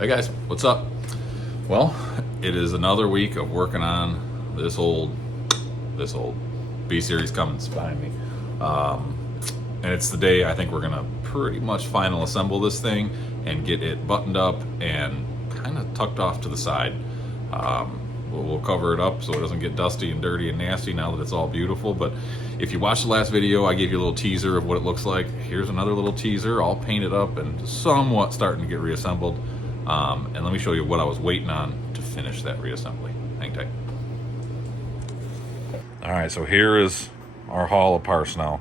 Hey guys, what's up? Well, it is another week of working on this old B-Series Cummins behind me. And it's the day I think we're gonna pretty much final assemble this thing and get it buttoned up and kind of tucked off to the side. We'll cover it up so it doesn't get dusty and dirty and nasty now that it's all beautiful. But if you watched the last video, I gave you a little teaser of what it looks like. Here's another little teaser, all painted up and somewhat starting to get reassembled. And let me show you what I was waiting on to finish that reassembly. Hang tight. All right, so here is our haul of parts now.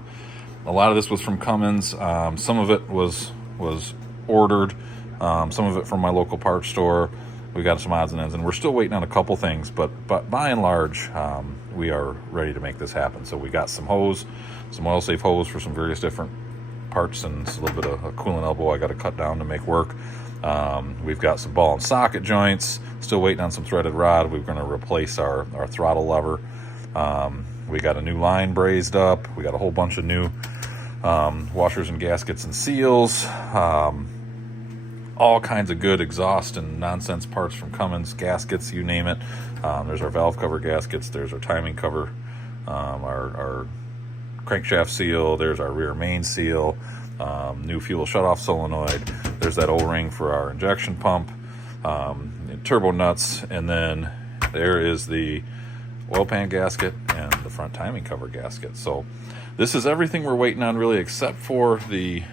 A lot of this was from Cummins. Some of it was ordered. Some of it from my local parts store. We got some odds and ends, and we're still waiting on a couple things, but by and large, we are ready to make this happen. So we got some hose, some oil-safe hose for some various different parts, and a little bit of a coolant elbow I got to cut down to make work. We've got some ball and socket joints, still waiting on some threaded rod. We're going to replace our throttle lever. We got a new line brazed up. We got a whole bunch of new washers and gaskets and seals. All kinds of good exhaust and nonsense parts from Cummins, gaskets, you name it. There's our valve cover gaskets. There's our timing cover, our crankshaft seal. There's our rear main seal, new fuel shutoff solenoid. There's that O-ring for our injection pump, turbo nuts, and then there is the oil pan gasket and the front timing cover gasket. So this is everything we're waiting on really, except for the,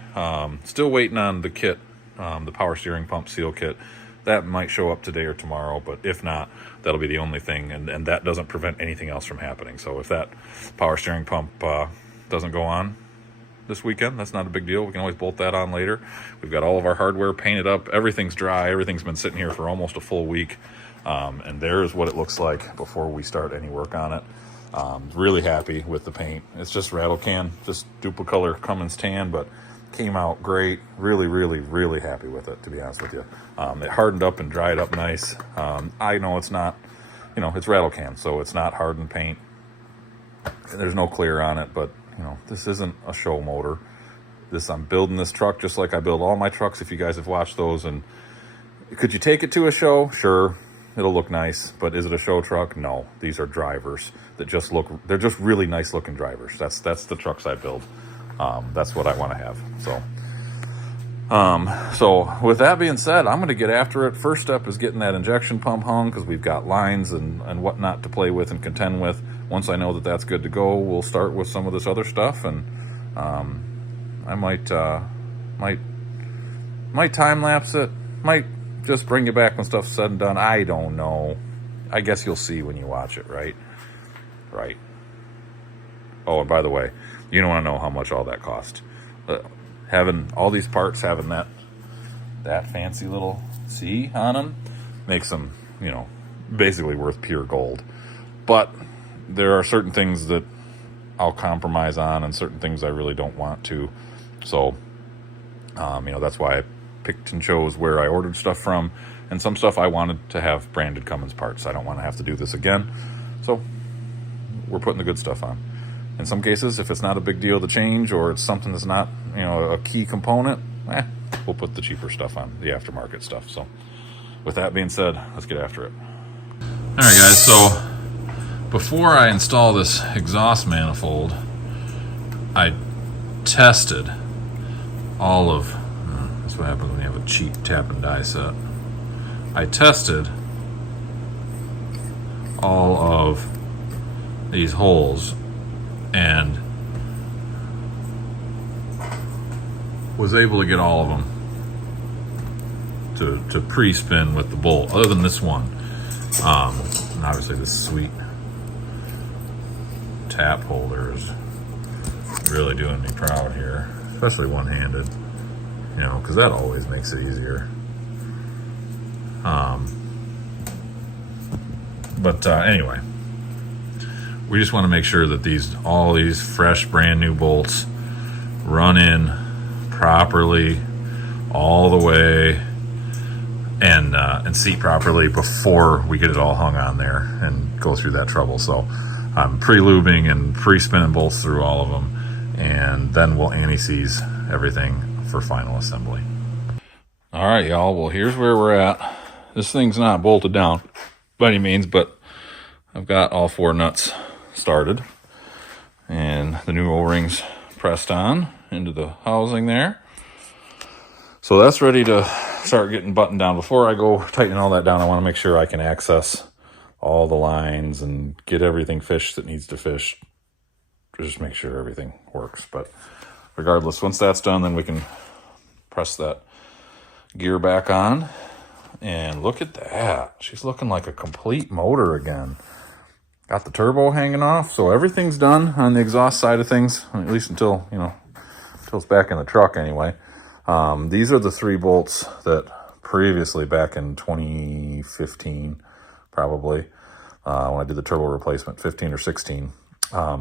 still waiting on the kit, the power steering pump seal kit. That might show up today or tomorrow, but if not, that'll be the only thing, and that doesn't prevent anything else from happening. So if that power steering pump doesn't go on this weekend, that's not a big deal. We can always bolt that on later. We've got all of our hardware painted up. Everything's dry. Everything's been sitting here for almost a full week. And there's what it looks like before we start any work on it. Really happy with the paint. It's just rattle can, just Duplicolor Cummins tan, but came out great. Really, really, really happy with it, to be honest with you. It hardened up and dried up nice. I know it's not, it's rattle can, so it's not hardened paint. There's no clear on it, but this isn't a show motor. I'm building this truck just like I build all my trucks, if you guys have watched those. And could you take it to a show? Sure, it'll look nice, but is it a show truck? No. These are drivers that they're just really nice looking drivers. That's the trucks I build. That's what I want to have. So with that being said, I'm going to get after it. First step is getting that injection pump hung, because we've got lines and whatnot to play with and contend with. Once I know that that's good to go, we'll start with some of this other stuff, and I might time lapse it, might just bring you back when stuff's said and done. I don't know. I guess you'll see when you watch it, right? Right. Oh, and by the way, you don't want to know how much all that cost. Having all these parts, having that fancy little C on them, makes them, basically worth pure gold. But there are certain things that I'll compromise on, and certain things I really don't want to. So, that's why I picked and chose where I ordered stuff from, and some stuff I wanted to have branded Cummins parts. I don't want to have to do this again. So we're putting the good stuff on. In some cases, if it's not a big deal to change, or it's something that's not, a key component, we'll put the cheaper stuff on, the aftermarket stuff. So with that being said, let's get after it. All right, guys, so before I install this exhaust manifold, I tested all of, that's what happens when you have a cheap tap and die set. I tested all of these holes and was able to get all of them to pre-spin with the bolt, other than this one. And obviously this sweet tap holder is really doing me proud here, especially one-handed, because that always makes it easier. Anyway, we just want to make sure that all these fresh, brand new bolts run in properly all the way, and seat properly before we get it all hung on there and go through that trouble. So I'm pre-lubing and pre-spinning bolts through all of them, and then we'll anti-seize everything for final assembly. All right, y'all. Well, here's where we're at. This thing's not bolted down by any means, but I've got all 4 nuts started and the new O-rings pressed on into the housing there. So that's ready to start getting buttoned down. Before I go tightening all that down, I want to make sure I can access all the lines and get everything fished that needs to fish. Just make sure everything works. But regardless, once that's done, then we can press that gear back on. And look at that. She's looking like a complete motor again. Got the turbo hanging off, so everything's done on the exhaust side of things, at least until, until it's back in the truck anyway. These are the 3 bolts that previously, back in 2015, probably, when I did the turbo replacement, 15 or 16, I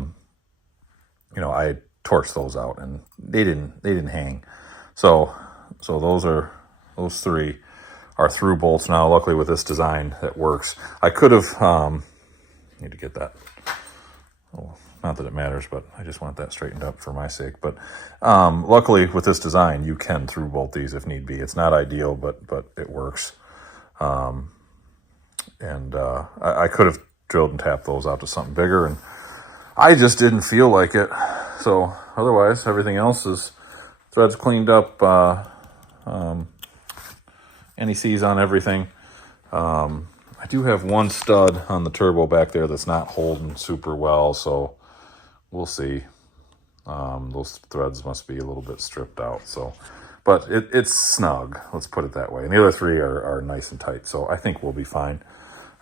torched those out and they didn't hang. So those 3 are through bolts now. Luckily with this design that works. I could have, need to get that. Oh, not that it matters, but I just want that straightened up for my sake. But luckily with this design, you can through bolt these if need be. It's not ideal, but it works. I could have drilled and tapped those out to something bigger, and I just didn't feel like it. So otherwise, everything else is threads cleaned up, NECs on everything. I do have 1 stud on the turbo back there that's not holding super well, so we'll see. Those threads must be a little bit stripped out. So, but it's snug, let's put it that way. And the other 3 are nice and tight, so I think we'll be fine.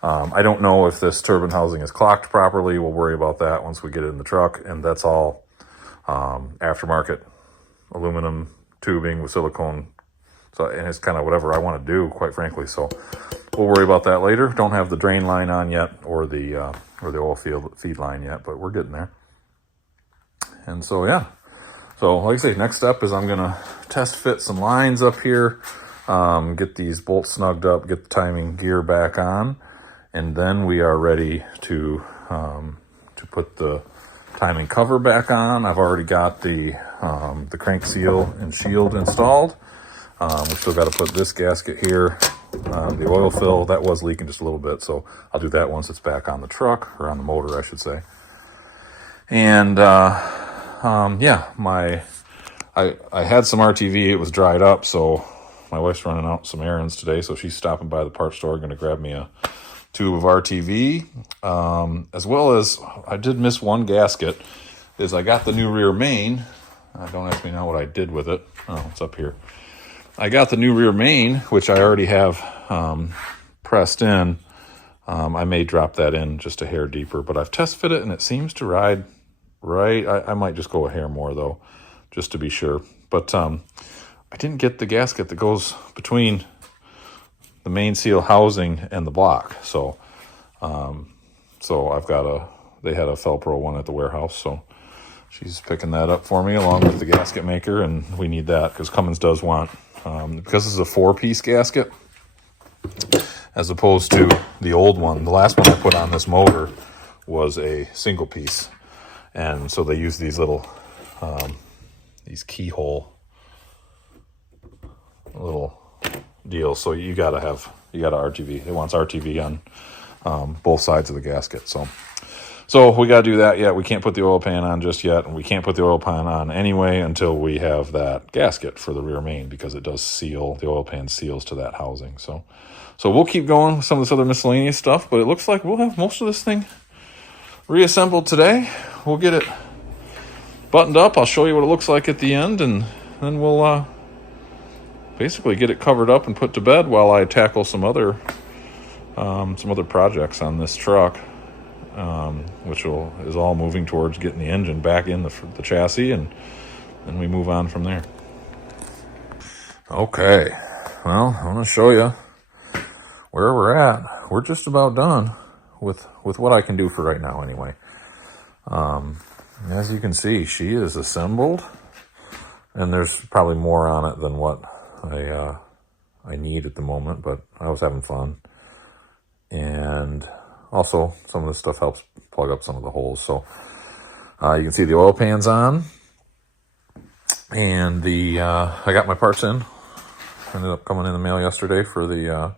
I don't know if this turbine housing is clocked properly. We'll worry about that once we get it in the truck, and that's all aftermarket aluminum tubing with silicone. So, and it's kind of whatever I want to do, quite frankly. So we'll worry about that later. Don't have the drain line on yet, or the oil feed line yet, but we're getting there. And so, yeah. So like I say, next step is I'm going to test fit some lines up here, get these bolts snugged up, get the timing gear back on, and then we are ready to put the timing cover back on. I've already got the crank seal and shield installed. We still got to put this gasket here, the oil fill, that was leaking just a little bit, so I'll do that once it's back on the truck, or on the motor, I should say. And yeah, I had some RTV, it was dried up, so my wife's running out some errands today, so she's stopping by the parts store, going to grab me a tube of RTV, as well as I did miss 1 gasket, is I got the new rear main. Don't ask me now what I did with it. Oh, it's up here. I got the new rear main, which I already have pressed in. I may drop that in just a hair deeper, but I've test fit it and it seems to ride right. I might just go a hair more though, just to be sure. But I didn't get the gasket that goes between the main seal housing and the block. So I've got they had a Felpro one at the warehouse, so she's picking that up for me along with the gasket maker, and we need that because Cummins does want, because this is a 4-piece gasket as opposed to the old one. The last one I put on this motor was a single piece, and so they use these little these keyhole little deals. So you gotta RTV. It wants RTV on both sides of the gasket. So we got to do that yet. We can't put the oil pan on just yet, and we can't put the oil pan on anyway until we have that gasket for the rear main, because it does seal, the oil pan seals to that housing. So we'll keep going with some of this other miscellaneous stuff, but it looks like we'll have most of this thing reassembled today. We'll get it buttoned up. I'll show you what it looks like at the end, and then we'll basically get it covered up and put to bed while I tackle some other projects on this truck. Which is all moving towards getting the engine back in the chassis, and then we move on from there. Okay, well, I'm going to show you where we're at. We're just about done with what I can do for right now anyway. As you can see, she is assembled, and there's probably more on it than what I need at the moment, but I was having fun. And also, some of this stuff helps plug up some of the holes. So you can see the oil pan's on, and I got my parts in. ended up coming in the mail yesterday for the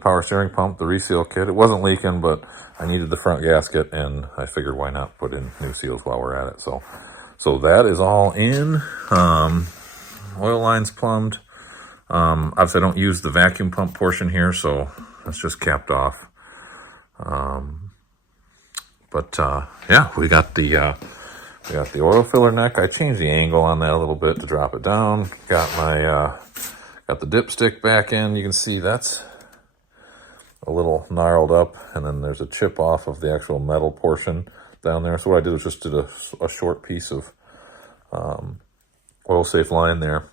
power steering pump, the reseal kit. It wasn't leaking, but I needed the front gasket, and I figured why not put in new seals while we're at it. So that is all in. Oil lines plumbed. Obviously, I don't use the vacuum pump portion here, so that's just capped off. Yeah, we got the oil filler neck. I changed the angle on that a little bit to drop it down. Got the dipstick back in. You can see that's a little gnarled up, and then there's a chip off of the actual metal portion down there. So what I did was just did a short piece of oil safe line there,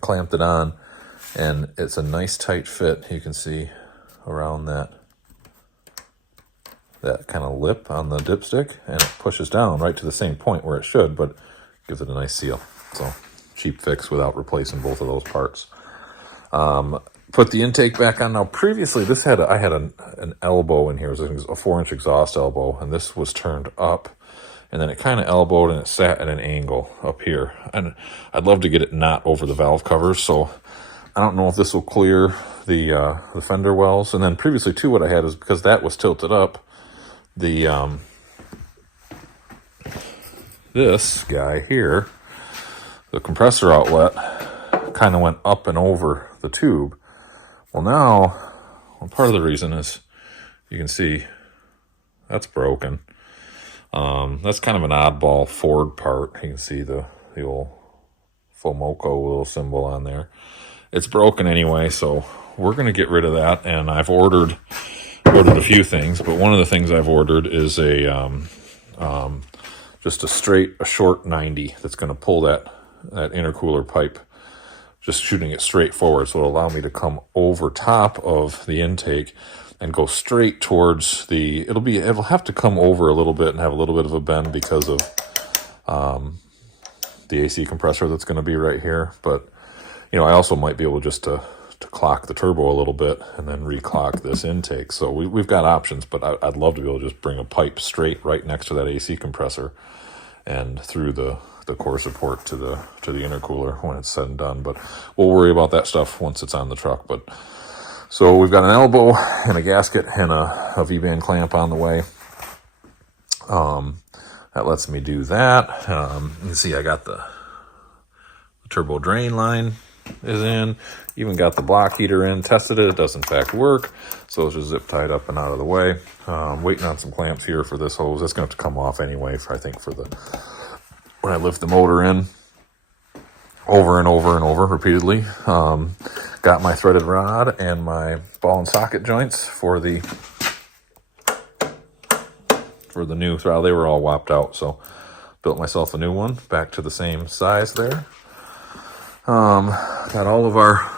clamped it on, and it's a nice tight fit. You can see around that kind of lip on the dipstick, and it pushes down right to the same point where it should, but gives it a nice seal. So cheap fix without replacing both of those parts. Put the intake back on. Now previously I had an elbow in here. It was a 4-inch exhaust elbow, and this was turned up, and then it kind of elbowed and it sat at an angle up here. And I'd love to get it not over the valve covers, so I don't know if this will clear the fender wells. And then previously too, what I had is, because that was tilted up, this guy here, the compressor outlet, kind of went up and over the tube. Well, now, part of the reason is, you can see that's broken. That's kind of an oddball Ford part. You can see the old Fomoco little symbol on there. It's broken anyway, so we're going to get rid of that. And I've ordered a few things, but one of the things I've ordered is just a short 90 that's going to pull that intercooler pipe, just shooting it straight forward. So it'll allow me to come over top of the intake and go straight towards it'll have to come over a little bit and have a little bit of a bend because of the AC compressor that's going to be right here. But, I also might be able just to clock the turbo a little bit and then reclock this intake. So we've got options, but I'd love to be able to just bring a pipe straight right next to that AC compressor and through the core support to the intercooler when it's said and done. But we'll worry about that stuff once it's on the truck. But so we've got an elbow and a gasket and a V-band clamp on the way. That lets me do that. You can see I got the turbo drain line is in, even got the block heater in, tested it does in fact work. So it's just zip tied up and out of the way. Waiting on some clamps here for this hose. That's going to have to come off anyway when I lift the motor in over and over and over repeatedly. Got my threaded rod and my ball and socket joints for the new throttle. They were all whopped out, so built myself a new one back to the same size there. Got all of our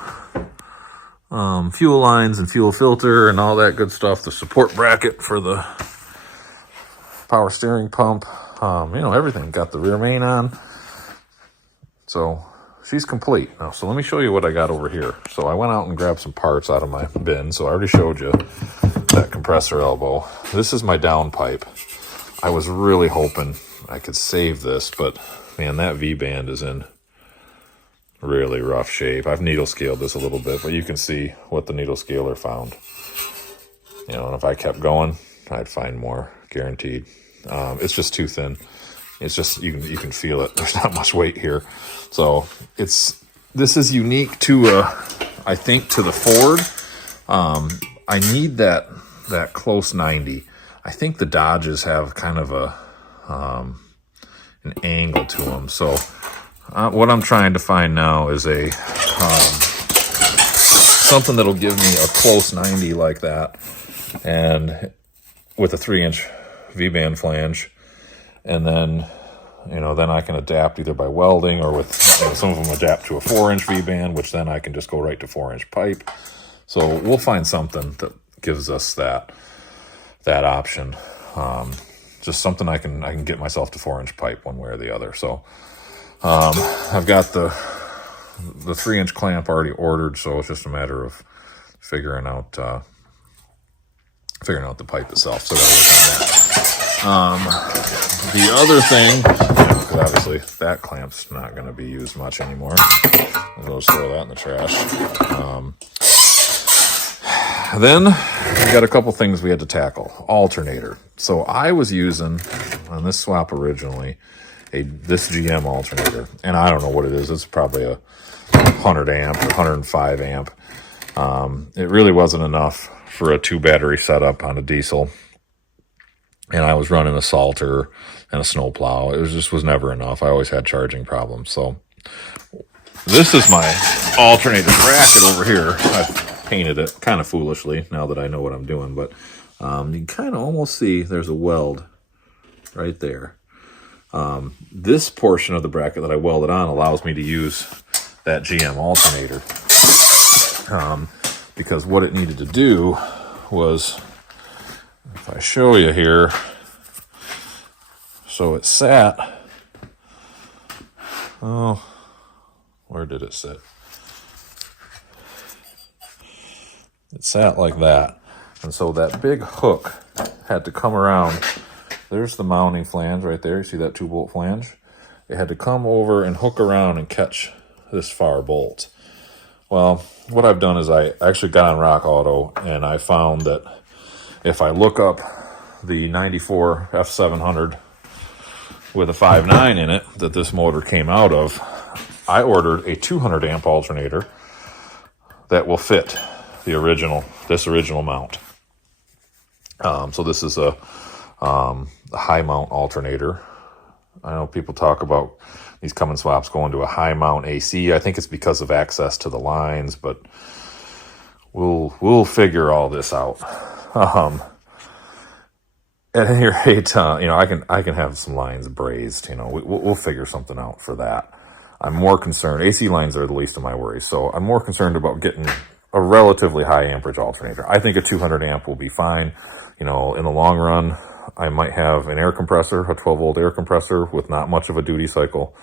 fuel lines and fuel filter and all that good stuff. The support bracket for the power steering pump. Everything. Got the rear main on. So she's complete. Now, so let me show you what I got over here. So I went out and grabbed some parts out of my bin. So I already showed you that compressor elbow. This is my down pipe. I was really hoping I could save this, but man, that V-band is in really rough shape. I've needle scaled this a little bit, but you can see what the needle scaler found. And if I kept going, I'd find more, guaranteed. It's just too thin. It's just, you can feel it. There's not much weight here. So this is unique to, I think, to the Ford. I need that close 90. I think the Dodges have kind of an angle to them. So what I'm trying to find now is something that'll give me a close 90 like that, and with a 3-inch V-band flange, and then then I can adapt either by welding or with some of them adapt to a 4-inch V-band, which then I can just go right to 4-inch pipe. So we'll find something that gives us that option. Just something I can get myself to 4-inch pipe one way or the other. So I've got the 3-inch clamp already ordered, so it's just a matter of figuring out the pipe itself. So gotta work on that. The other thing, because because obviously that clamp's not going to be used much anymore. I'll just throw that in the trash. Then we got a couple things we had to tackle. Alternator. So I was using, on this swap originally, this GM alternator. And I don't know what it is. It's probably a 100 amp or 105 amp. It really wasn't enough for a 2-battery setup on a diesel. And I was running a Salter and a snowplow. It just was never enough. I always had charging problems. So this is my alternator bracket over here. I've painted it kind of foolishly now that I know what I'm doing. But you can kind of almost see there's a weld right there. This portion of the bracket that I welded on allows me to use that GM alternator. Because what it needed to do was, if I show you here, so it sat, oh, where did it sit? It sat like that. And so that big hook had to come around. There's the mounting flange right there. You see that 2-bolt flange? It had to come over and hook around and catch this far bolt. Well, what I've done is I actually got on Rock Auto, and I found that if I look up the 94 F700 with a 5.9 in it that this motor came out of, I ordered a 200 amp alternator that will fit this original mount. So this is a high mount alternator. I know people talk about these Cummins swaps going to a high mount AC. I think it's because of access to the lines, but we'll figure all this out. At any rate, I can have some lines brazed. We'll figure something out for that. I'm more concerned. AC lines are the least of my worries, so I'm more concerned about getting a relatively high amperage alternator. I think a 200 amp will be fine. In the long run, I might have an air compressor, a 12-volt air compressor with not much of a duty cycle,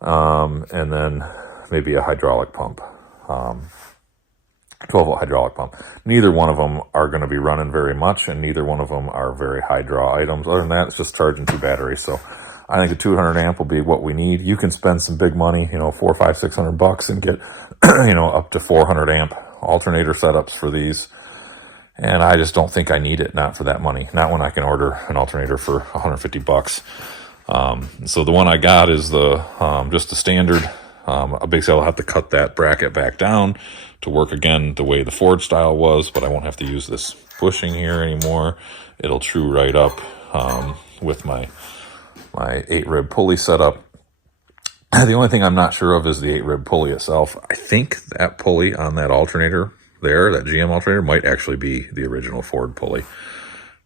and then maybe a hydraulic pump, 12-volt hydraulic pump. Neither one of them are going to be running very much, and neither one of them are very high draw items. Other than that, it's just charging 2 batteries. So I think a 200 amp will be what we need. You can spend some big money, $400, $500, $600 and get, up to 400 amp alternator setups for these. And I just don't think I need it, not for that money. Not when I can order an alternator for $150. So the one I got is just the standard. Basically, I'll have to cut that bracket back down to work again the way the Ford style was, but I won't have to use this bushing here anymore. It'll true right up with my 8-rib pulley setup. The only thing I'm not sure of is the 8-rib pulley itself. I think that pulley on that alternator there, that GM alternator, might actually be the original Ford pulley.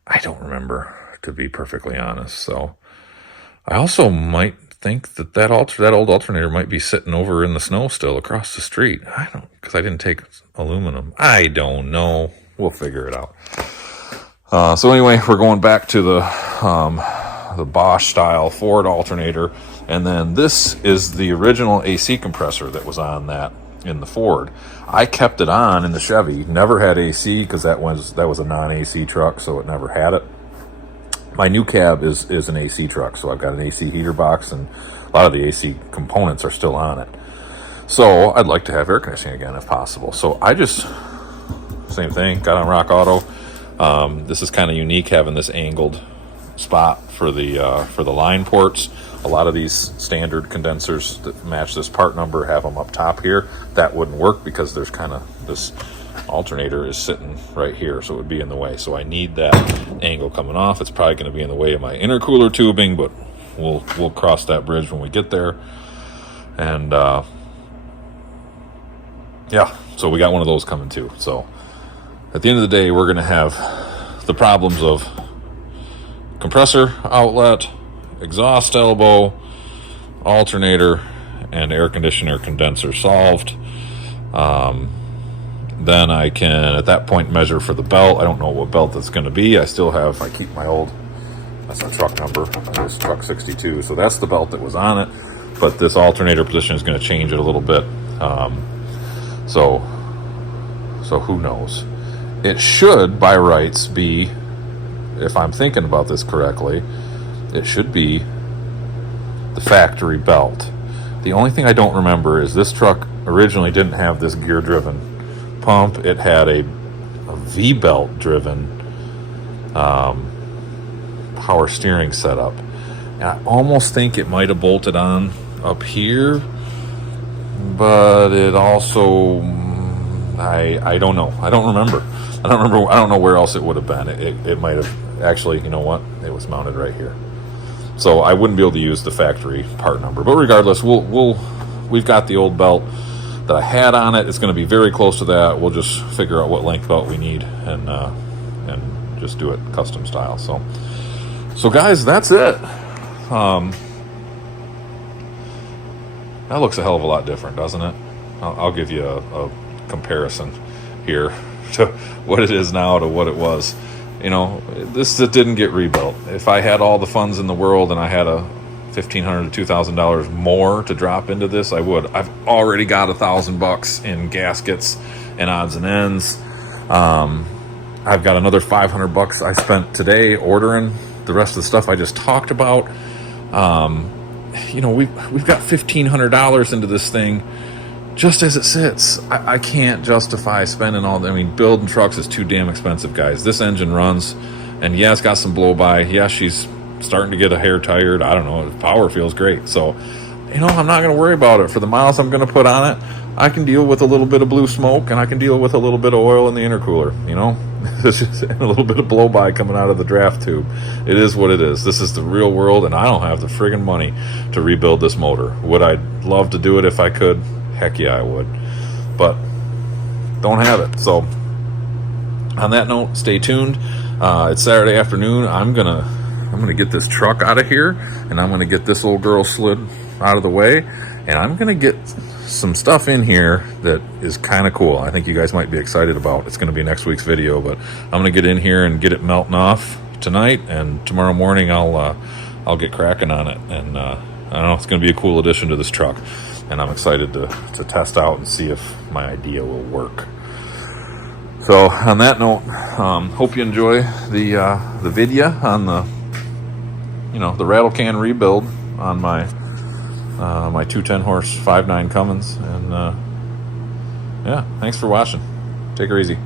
I don't remember, to be perfectly honest. So I also might think that old alternator might be sitting over in the snow still across the street. Because I didn't take aluminum. I don't know. We'll figure it out. So anyway, we're going back to the Bosch style Ford alternator. And then this is the original AC compressor that was on that in the Ford. I kept it on in the Chevy. Never had AC because that was a non-AC truck, so it never had it. My new cab is an AC truck, so I've got an AC heater box, and a lot of the AC components are still on it. So I'd like to have air conditioning again if possible. So I just, same thing, got on Rock Auto. This is kind of unique, having this angled spot for the line ports. A lot of these standard condensers that match this part number have them up top here. That wouldn't work because there's kind of this alternator is sitting right here, so it would be in the way. So I need that angle coming off. It's probably going to be in the way of my intercooler tubing, but we'll cross that bridge when we get there. And yeah, so we got one of those coming too. So at the end of the day, we're going to have the problems of compressor outlet, exhaust elbow, alternator, and air conditioner condenser solved. Then I can, at that point, measure for the belt. I don't know what belt that's going to be. I keep my old, that's a truck number, it's truck 62. So that's the belt that was on it. But this alternator position is going to change it a little bit. So who knows? It should, by rights, be, if I'm thinking about this correctly, it should be the factory belt. The only thing I don't remember is this truck originally didn't have this gear driven pump. It had a V-belt driven power steering setup. And I almost think it might have bolted on up here, but it also, I don't know. I don't remember. I don't know where else it would have been. It might have actually, you know what? It was mounted right here. So I wouldn't be able to use the factory part number. But regardless, we've got the old belt that I had on it. It's going to be very close to that. We'll just figure out what length belt we need and just do it custom style. So guys, that's it. That looks a hell of a lot different, doesn't it? I'll give you a comparison here to what it is now to what it was. You know, this didn't get rebuilt. If I had all the funds in the world and I had a $1,500 to $2,000 more to drop into this, I would. I've already got $1,000 in gaskets and odds and ends. I've got another $500 I spent today ordering the rest of the stuff I just talked about. You know, we've got $1,500 into this thing just as it sits. I can't justify spending all that. I mean, building trucks is too damn expensive, guys. This engine runs, and yeah, it's got some blow by. Yeah, she's starting to get a hair tired. I don't know. The power feels great. So, you know, I'm not going to worry about it. For the miles I'm going to put on it, I can deal with a little bit of blue smoke, and I can deal with a little bit of oil in the intercooler, you know? It's just a little bit of blow by coming out of the draft tube. It is what it is. This is the real world, and I don't have the friggin' money to rebuild this motor. Would I love to do it if I could? Heck yeah, I would. But don't have it. So on that note, stay tuned. It's Saturday afternoon. I'm gonna get this truck out of here, and I'm gonna get this old girl slid out of the way, and I'm gonna get some stuff in here that is kind of cool. I think you guys might be excited about. It's going to be next week's video, but I'm going to get in here and get it melting off tonight, and tomorrow morning I'll get cracking on it. And I don't know, it's going to be a cool addition to this truck, and I'm excited to test out and see if my idea will work. So on that note, hope you enjoy the video on the rattle can rebuild on my 210 horse 5.9 Cummins, and yeah, thanks for watching. Take her easy.